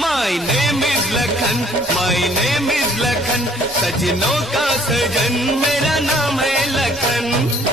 My name is Lakhan, my name is Lakhan, सजनों का सजन मेरा नाम है लखन।